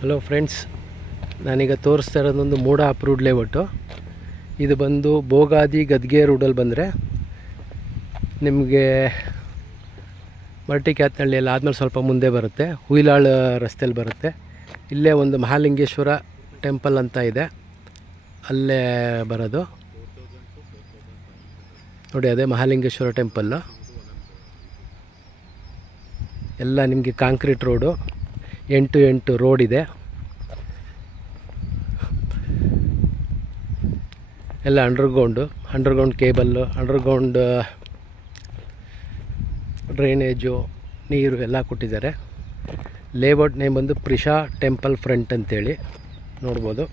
Hello friends, ನಾನೀಗ ತೋರಿಸ್ತಾ ಇರೋದೊಂದು ಮೂಡ approved layout. ಇದು ಬಂದು ಬೋಗಾದಿ ಗದ್ಗೆ ರೋಡಲ್ಲಿ ಬಂದರೆ ನಿಮಗೆ ಮರಟಿಕ್ಯಾತ್ನಹಳ್ಳಿಯಲ್ಲಿ ಆದಮೇಲೆ ಸ್ವಲ್ಪ ಮುಂದೆ ಬರುತ್ತೆ, ಹುಯಿಲಾಳು ರಸ್ತೆಯಲ್ಲಿ ಬರುತ್ತೆ. ಇಲ್ಲೇ ಒಂದು ಮಹಾಲಿಂಗೇಶ್ವರ ಟೆಂಪಲ್ ಅಂತ ಇದೆ, ಅಲ್ಲೇ ಬರೋದು ನೋಡಿ. ಅದೇ ಮಹಾಲಿಂಗೇಶ್ವರ ಟೆಂಪಲ್ಲು. ಎಲ್ಲ ನಿಮಗೆ ಕಾಂಕ್ರೀಟ್ ರೋಡು, 8x8 ರೋಡ್ ಇದೆ. ಎಲ್ಲ ಅಂಡರ್ಗ್ರೌಂಡ್ ಕೇಬಲ್ಲು, ಅಂಡರ್ಗ್ರೌಂಡ್ ಡ್ರೈನೇಜು, ನೀರು ಎಲ್ಲ ಕೊಟ್ಟಿದ್ದಾರೆ. ಲೇಔಟ್ ನೇಮ್ ಬಂದು ಪ್ರಿಷಾ ಟೆಂಪಲ್ ಫ್ರಂಟ್ ಅಂತೇಳಿ ನೋಡ್ಬೋದು.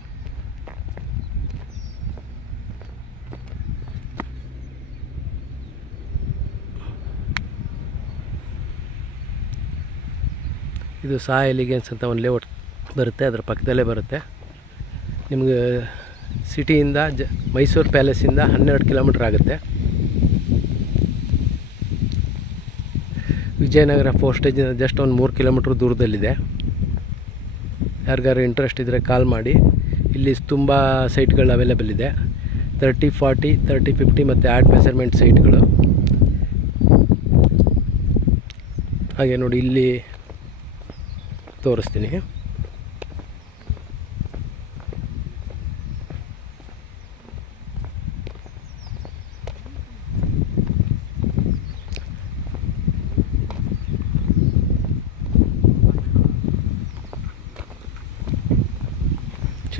ಇದು ಸಾ ಎಲಿಗೆನ್ಸ್ ಅಂತ ಒಂದು ಲೇಔಟ್ ಬರುತ್ತೆ, ಅದರ ಪಕ್ಕದಲ್ಲೇ ಬರುತ್ತೆ. ನಿಮಗೆ ಸಿಟಿಯಿಂದ ಮೈಸೂರು ಪ್ಯಾಲೇಸಿಂದ 12 ಕಿಲೋಮೀಟ್ರ್ ಆಗುತ್ತೆ. ವಿಜಯನಗರ ಫೋಸ್ಟೇಜಿಂದ ಜಸ್ಟ್ ಒಂದು 3 ಕಿಲೋಮೀಟ್ರ್ ದೂರದಲ್ಲಿದೆ. ಯಾರಿಗಾರು ಇಂಟ್ರೆಸ್ಟ್ ಇದ್ದರೆ ಕಾಲ್ ಮಾಡಿ. ಇಲ್ಲಿ ತುಂಬ ಸೈಟ್ಗಳು ಅವೈಲೇಬಲ್ ಇದೆ, 30, 40, 30, 50 ಮತ್ತು ಆಡ್ ಮೆಸರ್ಮೆಂಟ್ ಸೈಟ್ಗಳು. ಹಾಗೆ ನೋಡಿ, ಇಲ್ಲಿ ತೋರಿಸ್ತೀನಿ.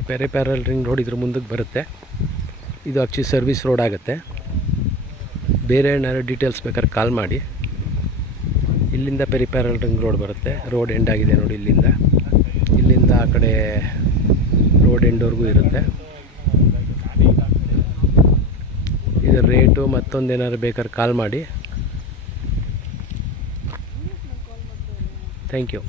ಪೆರಿಫೆರಲ್ ರಿಂಗ್ ರೋಡ್ ಇದ್ರ ಮುಂದಕ್ಕೆ ಬರುತ್ತೆ. ಇದು ಆ್ಯಕ್ಚುಲಿ ಸರ್ವಿಸ್ ರೋಡ್ ಆಗುತ್ತೆ. ಬೇರೆ ಏನಾದ್ರು ಡೀಟೇಲ್ಸ್ ಬೇಕಾದ್ರೆ ಕಾಲ್ ಮಾಡಿ. ಇಲ್ಲಿಂದ ಪೆರಿಫೆರಲ್ ರಿಂಗ್ ರೋಡ್ ಬರುತ್ತೆ. ರೋಡ್ ಎಂಡ್ ಆಗಿದೆ ನೋಡಿ, ಇಲ್ಲಿಂದ ಆ ಕಡೆ ರೋಡ್ ಎಂಡ್ವರೆಗೂ ಇರುತ್ತೆ. ಇದರ ರೇಟು ಮತ್ತೊಂದೇನಾದ್ರು ಬೇಕಾದ್ರೆ ಕಾಲ್ ಮಾಡಿ. Thank you.